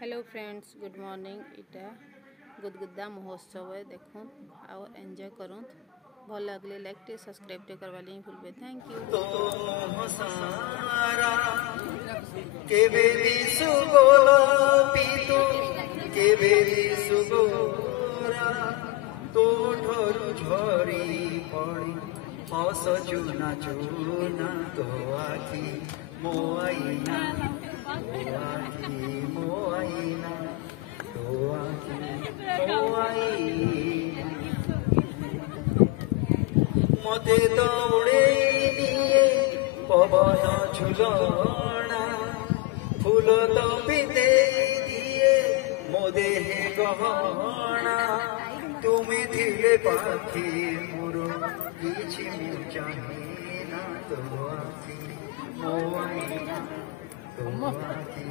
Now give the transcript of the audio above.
Hello friends, good morning. इटा गुदगुदा महोत्सव है, देखो आओ एंजॉय करूँ। भल लगले लाइक टे सब्सक्राइब टे करवा लिए भूलबे। Thank you. तो मोहसारा केबे दिसु गोलापीतो केबे दिसु गोरा तो ढोरु झरी पड़ी हस चुना चुना तो आखी मो आईना तो आखी मो आईना तो आखी मो आईना मते दौड़े निये पवन झुलना फूल तो पिते दिए मो देहे गहना तुमी थिले पाखी मोर किछि मु चाहे ना तो आखी मो आईना तो आखी